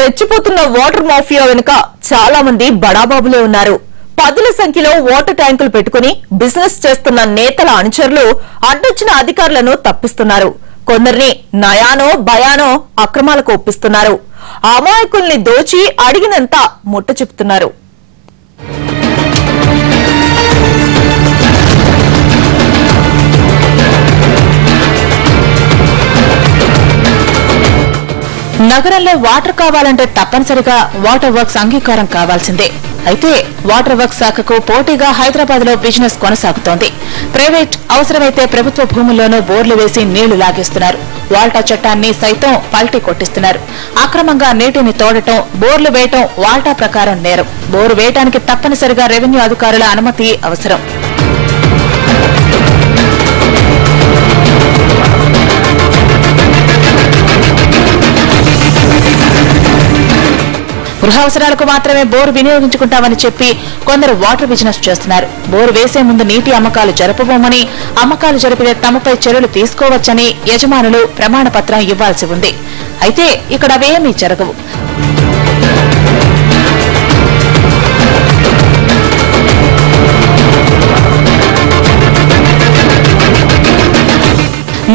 రెచ్చిపోతున్న water mafia వెనుక చాలా మంది బడాబాబులే ఉన్నారు. పదుల సంఖ్యలో వాటర్ ట్యాంకులు పెట్టుకుని బిజినెస్ చేస్తున్న నేతల అనుచరులు అడ్డొచ్చిన అధికారులను తప్పిస్తున్నారు. కొందరిని నయానో భయానో అక్రమాలకు ఒప్పిస్తున్నారు. అమాయకుల్ని దోచి అడిగినంత ముట్ట చెప్తున్నారు. నగరంలో వాటర్ కావాలంటే తప్పనిసరిగా వాటర్ వర్క్స్ అంగీకారం కావాల్సిందే. అయితే వాటర్ వర్క్స్ శాఖకు పోటీగా హైదరాబాద్ లో బిజినెస్ కొనసాగుతోంది. ప్రైవేట్, అవసరమైతే ప్రభుత్వ భూముల్లోనూ బోర్లు వేసి నీళ్లు లాగేస్తున్నారు. వాల్టా చట్టాన్ని సైతం పల్టీ కొట్టిస్తున్నారు. అక్రమంగా నీటిని తోడటం, బోర్లు వేయటం వాల్టా ప్రకారం నేరం. బోరు వేయటానికి తప్పనిసరిగా రెవెన్యూ అధికారుల అనుమతి అవసరం. గృహ అవసరాలకు మాత్రమే బోరు వినియోగించుకుంటామని చెప్పి కొందరు వాటర్ బిజినెస్ చేస్తున్నారు. బోరు వేసే ముందు నీటి అమ్మకాలు జరపబోమని, అమ్మకాలు జరిపితే తమపై చర్యలు తీసుకోవచ్చని యజమానులు ప్రమాణ పత్రం ఇవ్వాల్సి ఉంది. అయితే ఇక్కడ అవేమీ జరగవు.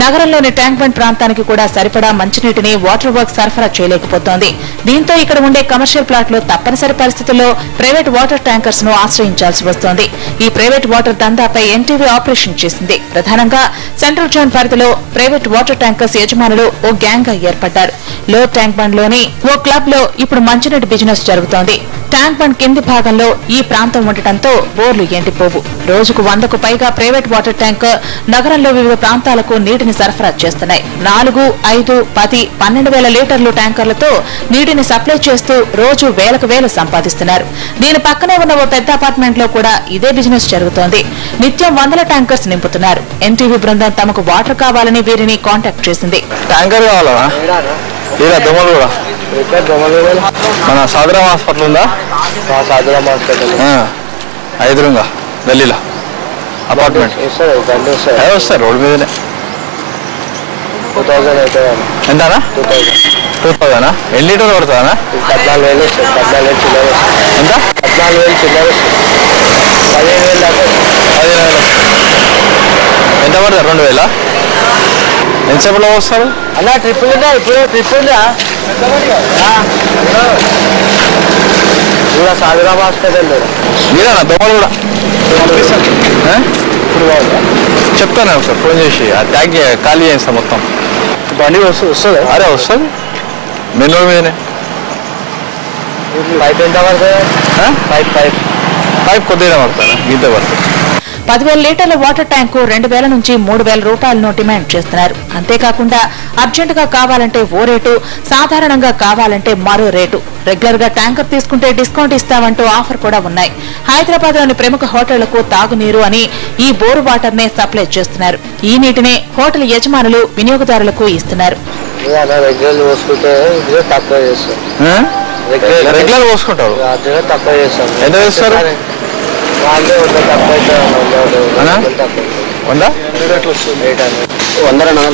నగరంలోని ట్యాంక్ బండ్ ప్రాంతానికి కూడా సరిపడా మంచినీటిని వాటర్ వర్క్ సరఫరా చేయలేకపోతోంది. దీంతో ఇక్కడ ఉండే కమర్షియల్ ప్లాట్లు తప్పనిసరి పరిస్థితుల్లో ప్రైవేట్ వాటర్ ట్యాంకర్స్ ను ఆశ్రయించాల్సి వస్తోంది. ఈ ప్రైవేట్ వాటర్ దందాపై ఎన్టీవీ ఆపరేషన్ చేసింది. ప్రధానంగా సెంట్రల్ జోన్ పరిధిలో ప్రైవేట్ వాటర్ ట్యాంకర్స్ యజమానులు ఓ గ్యాంగ్ గా ఏర్పడ్డారు. లో ట్యాంక్ బండ్ లోని ఓ క్లబ్ లో ఇప్పుడు మంచినీటి బిజినెస్ జరుగుతోంది. ట్యాంక్ బండ్ కింది భాగంలో ఈ ప్రాంతం ఉండటంతో బోర్లు ఎండిపోవు. రోజుకు 100కు పైగా ప్రైవేట్ వాటర్ ట్యాంకర్ నగరంలో వివిధ ప్రాంతాలకు నీటిని సరఫరా చేస్తున్నాయి. 4, 5, 10, 12 వేల లీటర్లు ట్యాంకర్లతో నీటిని సప్లై చేస్తూ రోజు వేలకు వేలు సంపాదిస్తున్నారు. దీని పక్కనే ఉన్న ఓ పెద్ద అపార్ట్మెంట్ లో కూడా ఇదే బిజినెస్ జరుగుతోంది. నిత్యం 100 ట్యాంకర్స్ నింపుతున్నారు. ఎన్టీవీ బృందం తమకు వాటర్ కావాలని వీరిని కాంటాక్ట్ చేసింది. మన సాదరం హాస్పిటల్ ఉందా? సాదరం హాస్పిటల్ ఎదురుగా గల్లీలో అపార్ట్మెంట్ వస్తాయి. రోడ్డు మీదనే 2000 అవుతుందా? ఎంతనా? 2000 ఎన్ని లీటర్లు పడుతుందా? 14,000 14,000 చిల్లర. ఎంత? 14,000 చిల్లర. 15,000 దాకా. 15,000 ఎంత పడుతుంది? 2,000. ఎంతసేపులో వస్తారు అన్న? ట్రిప్ ఉందా? ఇప్పుడు ట్రిప్ ఉందా? కూడా సాదరం హాస్పిటల్ మీరేనా? దోమలు కూడా చెప్తాను ఒకసారి ఫోన్ చేసి ఆ ట్యాగ్ ఖాళీ చేస్తాం మొత్తం. బండి వస్తుంది. అరే వస్తుంది. మెయిన్ రోడ్ మీదనే. పైప్ ఎంత పడుతుంది? పైప్ కొద్దిగా పడుతుంది, గీత పడుతుంది. 10,000 లీటర్ల వాటర్ ట్యాంకు 2,000 నుంచి 3,000 రూపాయలను డిమాండ్ చేస్తున్నారు. అంతేకాకుండా అర్జెంటుగా కావాలంటే ఓ రేటు, సాధారణంగా కావాలంటే మరో రేటు. రెగ్యులర్ గా ట్యాంకర్ తీసుకుంటే డిస్కౌంట్ ఇస్తామంటూ ఆఫర్ కూడా ఉన్నాయి. హైదరాబాద్ లోని ప్రముఖ హోటళ్లకు తాగునీరు అని ఈ బోరు వాటర్ నే సప్లై చేస్తున్నారు. ఈ నీటినే హోటల్ యజమానులు వినియోగదారులకు ఇస్తున్నారు. రెగ్యులర్ పోసుకుంటారు. తక్కువ చేస్తాం. ఎంత వేస్తారు? 100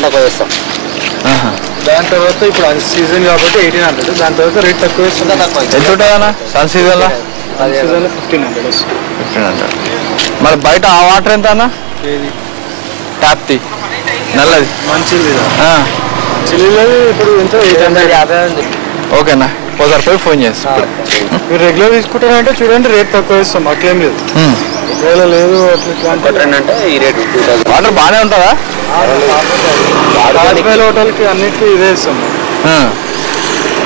తక్కువ చేస్తాం. దాని తర్వాత ఇప్పుడు సీజన్ కాబట్టి 1800. దాని తర్వాత రేట్ తక్కువ వేస్తుందా? తక్కువ. ఎంత ఉంటుందన్నా సన్ సీజన్ లో? 1500. మరి బయట ఆ వాటర్ ఎంత అన్న? ట్యాప్ ది నల్లది మంచిది. ఇప్పుడు ఎంత? 850 ఉంది. ఓకేనా, ఒకసారి పోయి ఫోన్ చేస్తా. మీరు రెగ్యులర్ తీసుకుంటారంటే చూడండి, రేట్ తక్కువ ఇస్తాం. అట్లేం లేదు. ఒకవేళ లేదు అంటే ఈ రేట్ 2000. వాటర్ బాగానే ఉంటుందా? హోటల్కి అన్నిటికీ ఇదే ఇస్తాం.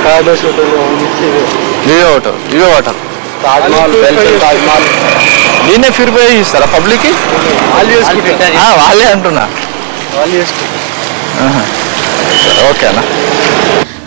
కార్డోస్ హోటల్ వివో వాటర్ దీన్నే ప్యూరిఫై ఇస్తారా పబ్లిక్కి? వాళ్ళే అంటున్నా. వాళ్ళు చేసుకుంటారు. ఓకే అన్న.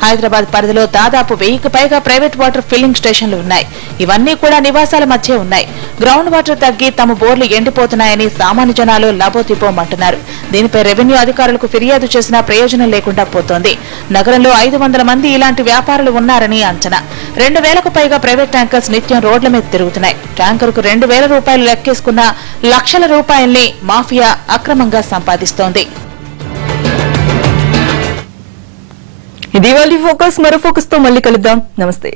హైదరాబాద్ పరిధిలో దాదాపు 1000కి పైగా ప్రైవేట్ వాటర్ ఫిల్లింగ్ స్టేషన్లు ఉన్నాయి. ఇవన్నీ కూడా నివాసాల మధ్య ఉన్నాయి. గ్రౌండ్ వాటర్ తగ్గి తమ బోర్లు ఎండిపోతున్నాయని సామాన్య జనాలు లబోతిపోమంటున్నారు. దీనిపై రెవెన్యూ అధికారులకు ఫిర్యాదు చేసినా ప్రయోజనం లేకుండా పోతోంది. నగరంలో 500 మంది ఇలాంటి వ్యాపారులు ఉన్నారని అంచనా. 2,000కు పైగా ప్రైవేట్ ట్యాంకర్స్ నిత్యం రోడ్ల మీద తిరుగుతున్నాయి. ట్యాంకర్కు 2,000 రూపాయలు లెక్కేసుకున్న లక్షల రూపాయల్ని మాఫియా అక్రమంగా సంపాదిస్తోంది. ఇది వాళ్ళ ఫోకస్. మరో ఫోకస్ తో మళ్ళీ కలుద్దాం. నమస్తే.